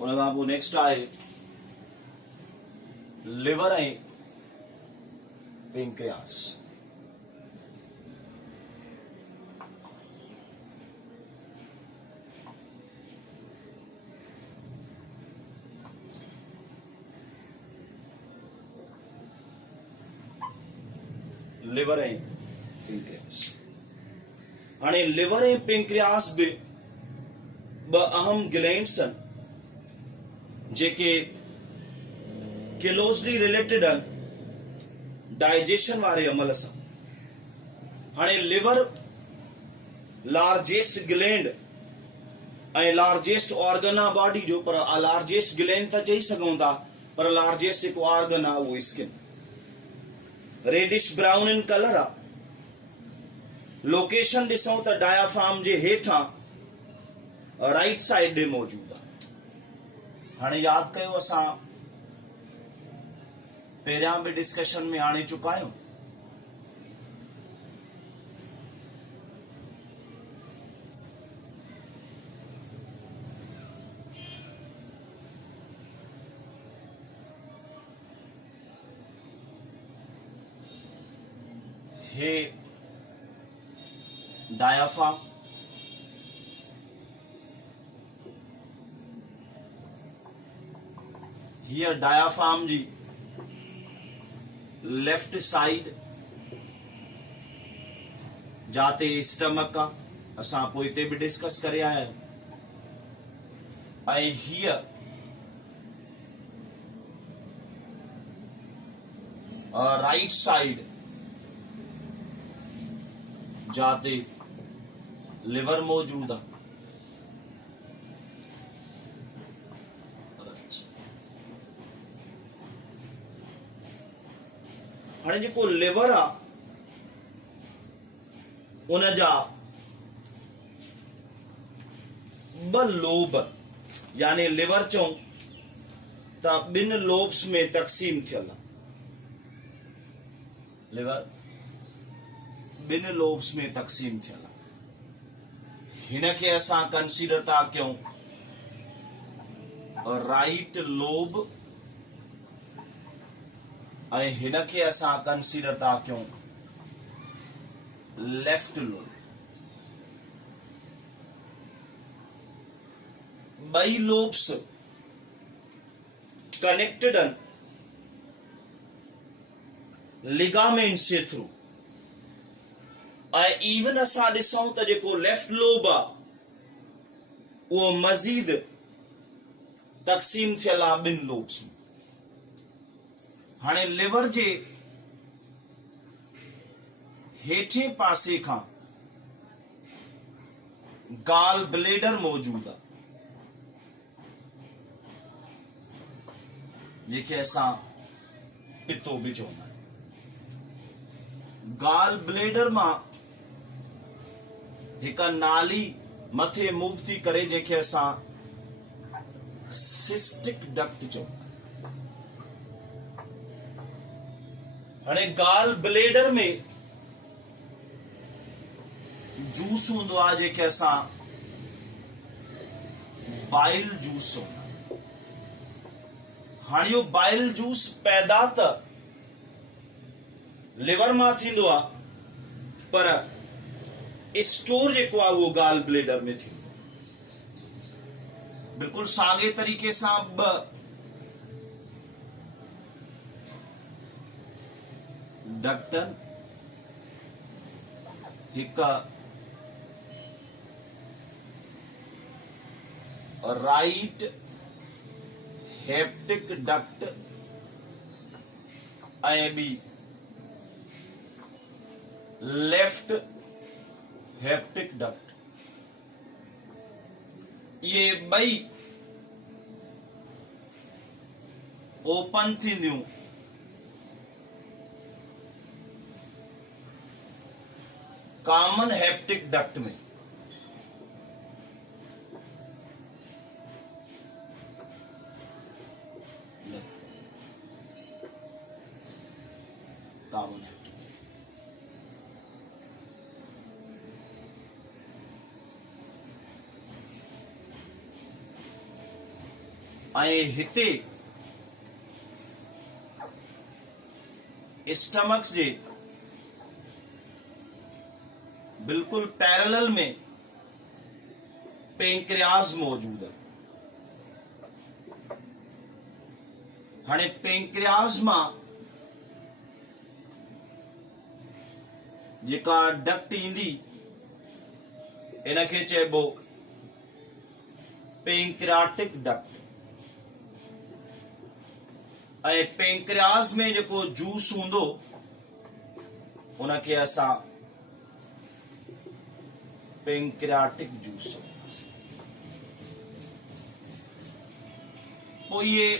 उन खां पोइ नेक्स्ट आहे लिवर ऐं पेंक्रियास। लिवर ऐं पेंक्रियास। हाणे लिवर ऐं पेंक्रियास बि ॿ अहम ग्लैंड्स आहिनि जेके क्लोजली रिलेटेड आहिनि डाइजेशन वारे अमल सां। हाणे लिवर लार्जेस्ट ग्लैंड ऐं लार्जेस्ट ऑर्गन आहे बॉडी जो, पर लार्जेस्ट ग्लैंड त चई सघूं था, पर लार्जेस्ट हिकु ऑर्गन आहे उहो skin. Reddish brown in colour आहे। लोकेशन ॾिसूं त डायाफ्राम जे हेठां राइट साइड ॾे मौजूद आहे। हाणे यादि कयो, असां पहिरियां बि डिस्कशन में आणे चुका आहियूं हे डायाफ्राम हीअ डायाफ्राम जी लेफ्ट साइड जाते स्टमक आहे, असां पोइ ते बि डिस्कस करे आया आहियूं। ऐं हीअ राइट साइड जाते लिवर मौजूद है। हाणे जेको लिवर आ उन जा ब लोब, यानी लिवर चऊं त बिन लोब्स में तक़सीम थियल आहे। लिवर बिन लोब्स में तक़सीम थियल आहे। हिन खे असां कंसीडर था कयूं राइट लोब ऐं हिन खे असां कंसीडर था कयूं लेफ्ट लोब। ॿई लोब्स कनेक्टेड आहिनि लिगामेंट जे थ्रू। ऐं इवन असां ॾिसूं त जेको लेफ्ट लोब आहे उहो मज़ीद तक़सीम थियल आहे ॿिनि लोब्स में। हाणे लिवर जे हेठे पासे खां गाल ब्लेडर मौजूद आहे, जेके असां पितो बि चवंदा आहियूं। गाल ब्लेडर मां हिक नाली मथे मूव थी करे जंहिंखे असां सिस्टिक डक्ट चवंदा आहियूं। हाणे गाल ब्लेडर में जूस हूंदो आहे जंहिंखे असां बाइल जूस चवंदा आहियूं। हाणे इहो बाइल जूस पैदा त लिवर मां थींदो आहे, पर स्टोर जेको आहे उहो गाल ब्लेडर में थींदो आहे। बिल्कुलु साॻे तरीक़े सां ॿ डक्टन, हिक राइट हेप्टिक डक्ट ऐं ॿी लेफ्ट हेप्टिक डक्ट। ये ॿई ओपन थींदियूं कॉमन हेप्टिक डक्ट में। कॉमन हेप्टिक ऐं हिते स्टमक जे बिल्कुल पैरेलल में पेंक्रियाज मौजूद है। हाणे पेंक्रियाज मां जेका डक्ट ईंदी इनखे चइबो पेंक्रियाटिक डक्ट। ऐं पेंक्रियाज में जेको जूस हूंदो उनखे असां पेंक्रियाटिक जूस चवंदासीं। पोइ इहे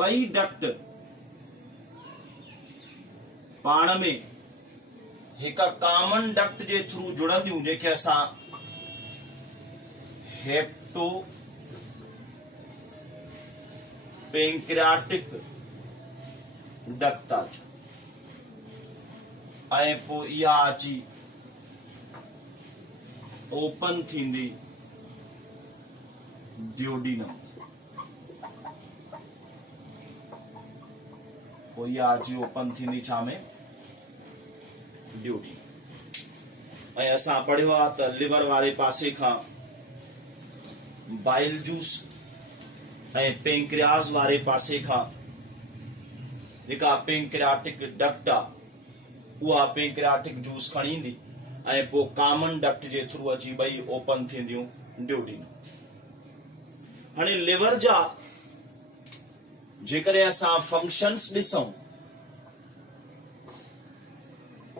ॿई डक्ट पाण में हिक कॉमन डक्ट जे थ्रू जुड़ंदियूं जेके असां हेप्टो पेंक्रियाटिक डक्ट था चऊं। ऐं पोइ इहा अची ओपन थींदी ड्यूडेनम। पोइ इहा अची ओपन थींदी छा में ड्यूडेनम। ऐं असां पढ़ियो आहे त लिवर वारे पासे खां बाइल जूस ऐं पेंक्रियाज वारे पासे खां जेका पेंक्रियाटिक डक्ट आहे उहा पेंक्रियाटिक जूस खणी ईंदी ऐं पोइ कॉमन डक्ट जे थ्रू अची ॿई ओपन थींदियूं ड्यूडेनम। हाणे लिवर जा जेकॾहिं असां फंक्शन्स ॾिसूं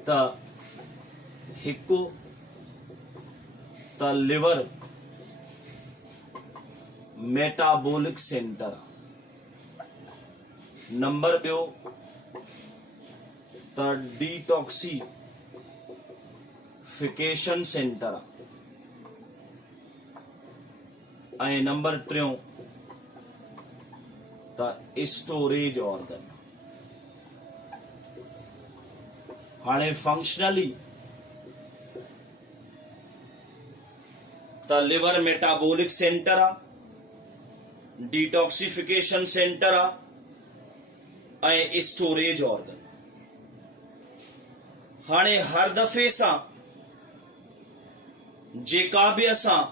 त हिकु त लिवर मेटाबॉलिक सेंटर, नंबर ॿियो त डिटॉक्सिफिकेशन सेंटर ऐं नंबर टियों त स्टोरेज ऑर्गन। हाणे फंक्शनली त लिवर मेटाबॉलिक सेंटर आहे, डिटॉक्सिफिकेशन सेंटर आहे ऐं स्टोरेज ऑर्गन। हाणे हर दफ़े सां जेका बि असां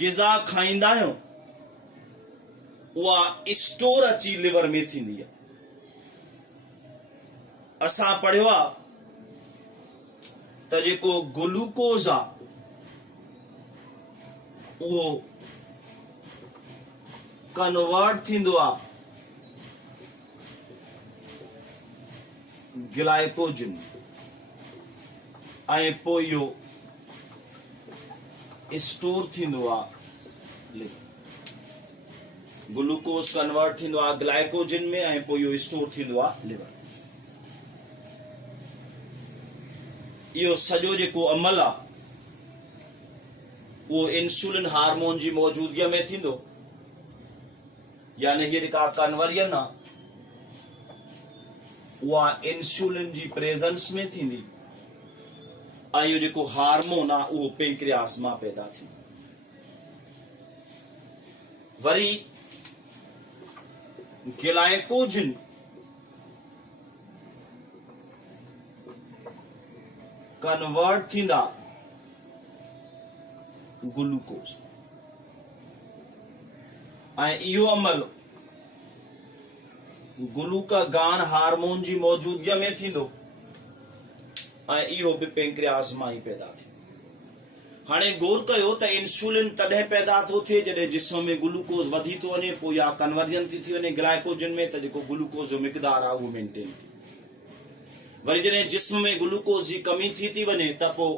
ग़िज़ा खाईंदा आहियूं उहा स्टोर अची लिवर में थींदी आहे। असां पढ़ियो आहे त जेको ग्लूकोज आहे उहो कन्वर्ट थींदो आहे ग्लाइकोजन ऐं पोइ इहो स्टोर थींदो आहे लिवर। ग्लूकोज कन्वर्ट थींदो आहे ग्लाइकोजन में ऐं पोइ इहो स्टोर थींदो आहे लिवर। इहो सॼो जेको अमल आहे उहो इंसुलिन हार्मोन जी मौजूदगीअ में थींदो, यानी हीअ जेका कन्वर्जन आहे उहा इंसुलिन जी प्रेजेंस में थींदी ऐं इहो जेको हार्मोन आहे उहो पेंक्रियास मां पैदा थींदो। वरी ग्लाइकोजन कन्वर्ट थींदा ग्लूकोज ऐं इहो अमल ग्लूकागान हार्मोन जी मौजूदगीअ में थींदो ऐं इहो बि पेंक्रियास मां ई पैदा थींदो। हाणे गौर कयो त इंसुलिन तॾहिं पैदा थो थिए जॾहिं जिस्म में ग्लूकोज वधी थो वञे, पोइ या कन्वर्जन थी वञे ग्लाइकोजन में त जेको ग्लूकोज जो मिक़दार आहे उहो मेंटेन थी। वरी जॾहिं जिस्म में ग्लूकोज जी कमी थी वञे त पोइ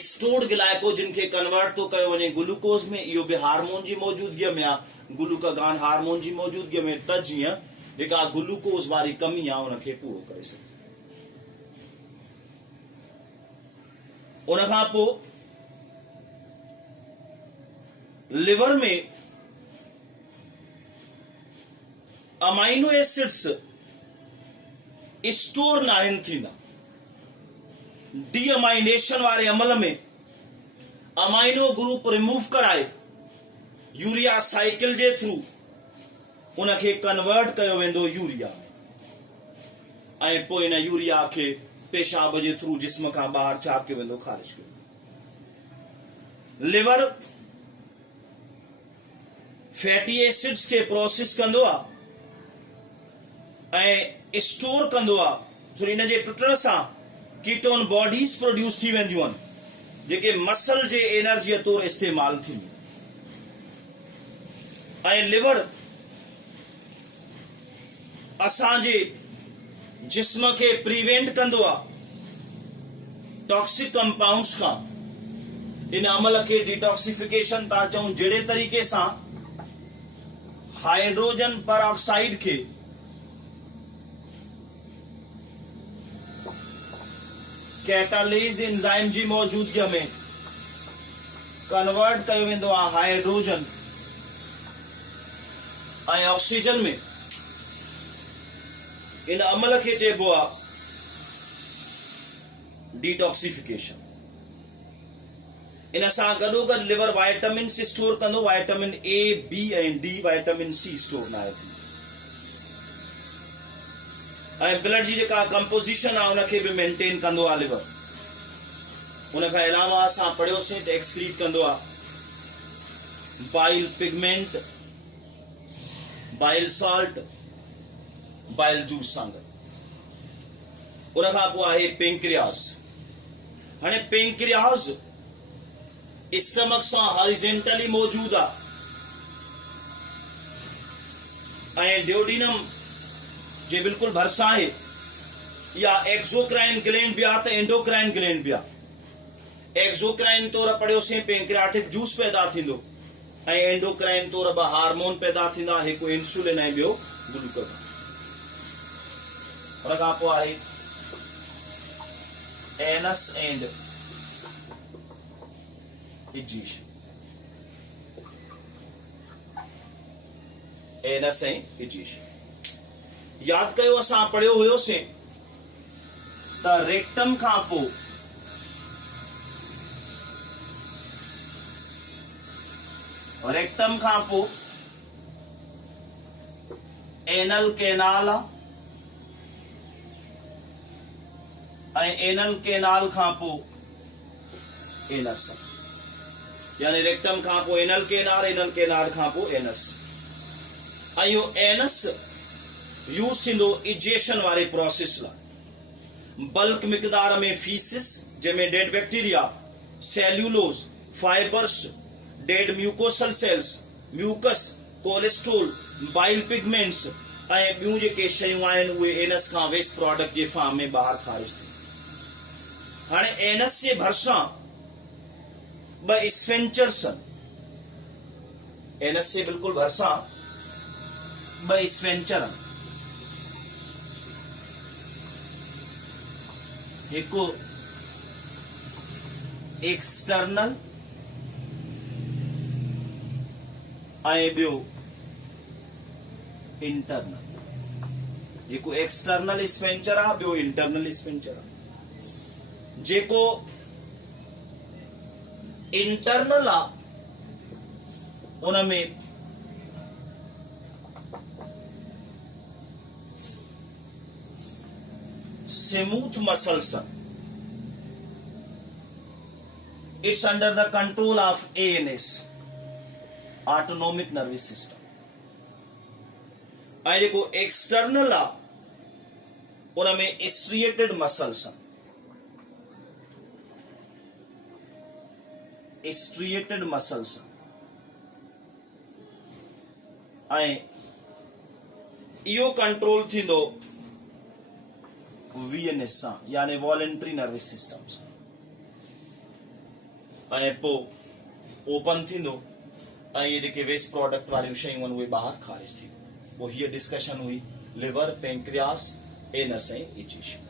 स्टोर्ड ग्लाइकोजन खे कन्वर्ट थो कयो वञे ग्लूकोज में। इहो बि हार्मोन जी मौजूदगीअ में आहे, ग्लूकागान हार्मोन जी मौजूदगीअ में, त जीअं जेका ग्लूकोज वारी कमी आहे उनखे पूरो करे सघे। उनखां पोइ लिवर में अमाइनो एसिड्स स्टोर नाहिनि थींदा। डी अमाइनेशन वारे अमल में अमाइनो ग्रुप रिमूव कराए यूरिया साइकिल जे थ्रू उनखे कन्वर्ट कयो वेंदो यूरिया में, ऐं पोइ इन यूरिया खे पेशाब जे थ्रू जिस्म खां ॿाहिरि छा कयो वेंदो, ख़ारिज कयो। लिवर फैटी एसिड्स खे प्रोसेस कंदो आहे ऐं स्टोर कंदो आहे, छो इन जे टुटण सां कीटोन बॉडीज प्रोड्यूस थी वेंदियूं आहिनि जेके मसल जे एनर्जीअ तौरु इस्तेमाल थींदियूं। ऐं लिवर असांजे जिस्म खे प्रिवेंट कंदो आहे टॉक्सिक कंपाउंड्स खां। इन अमल खे डिटॉक्सिफिकेशन था चऊं, जहिड़े तरीक़े सां हाइड्रोजन परऑक्साइड खे कैटालेज एंजाइम जी मौजूदगीअ में कन्वर्ट कयो वेंदो आहे हाइड्रोजन ऐं ऑक्सीजन में, इन अमल खे चइबो आहे डिटॉक्सिफिकेशन। इन सां गॾोगॾु लिवर वाइटामिन स्टोर कंदो, वाइटामिन ए, बी ऐं डी, वाइटामिन सी स्टोर न आहे थी, ऐं ब्लड जी जेका कंपोजिशन आहे उनखे बि मेंटेन कंदो आहे लिवर। उन खां अलावा असां पढ़ियोसीं त एक्सक्रीट कंदो आहे bile pigment, bile salt, bile juice सां गॾु। उन खां पोइ आहे पेंक्रियास। हाणे पेंक्रियास स्टमक सां हॉरिजेंटली मौजूद आहे ऐं ड्यूडिनम जे बिल्कुल भरसां आहे, या एक्सोक्राइन ग्लैंड भी आहे त एंडोक्राइन ग्लैंड भी आहे। एक्सोक्राइन तौर पढ़ियोसीं पेंक्रियाटिक जूस पैदा थींदो ऐं एंडोक्राइन तौर ब हार्मोन पैदा थींदा, हिकु इंसुलिन ऐं ॿियो ग्लूकोज। उन खां पोइ आहे एनस एंड इजीशन। एनस ऐं इजीशन याद कयो, असां पढ़ियो हुयोसीं त रेक्टम खां पोइ एनल कैनाल ऐं एनल कैनाल खां पोइ एनस, यानी रेक्टम खां पोइ एनल कैनाल खां पोइ एनस। ऐं इहो एनस यूज थींदो इजेशन वारे प्रोसेस लाइ। बल्क मिक़दार में फीसिस जंहिंमें dead bacteria, cellulose, fibres, dead mucosal cells, mucus, cholesterol, bile pigments ऐं ॿियूं जेके शयूं आहिनि उहे एनस खां वेस्ट प्रोडक्ट जे फॉर्म में ॿाहिरि ख़ारिज थी। हाणे एनस जे भरिसां ॿ स्फिंक्टर्स आहिनि, एनस जे बिल्कुलु भरिसां ॿ स्फिंक्टर आहिनि, हिकु एक्सटर्नल ऐं ॿियो इंटरनल। हिकु एक्सटर्नल स्फिंक्टर आहे, ॿियो इंटरनल स्फिंक्टर आहे। जेको इंटरनल आहे उनमें smooth muscles, it's under the control of ANS, autonomic nervous system. ऐं जेको एक्सटर्नल आहे उनमें स्ट्रिएटेड मसल्स, स्ट्रिएटेड मसल्स ऐं इहो कंट्रोल थींदो VNS सां, यानी वॉलेंट्री नर्वस सिस्टम सां। ऐं पोइ ओपन थींदो ऐं इहे जेके वेस्ट प्रोडक्ट वारियूं शयूं आहिनि उहे ॿाहिरि ख़ारिज थी। पोइ हीअ डिस्कशन हुई लिवर, पेंक्रियास, एनस ऐं इजेशन।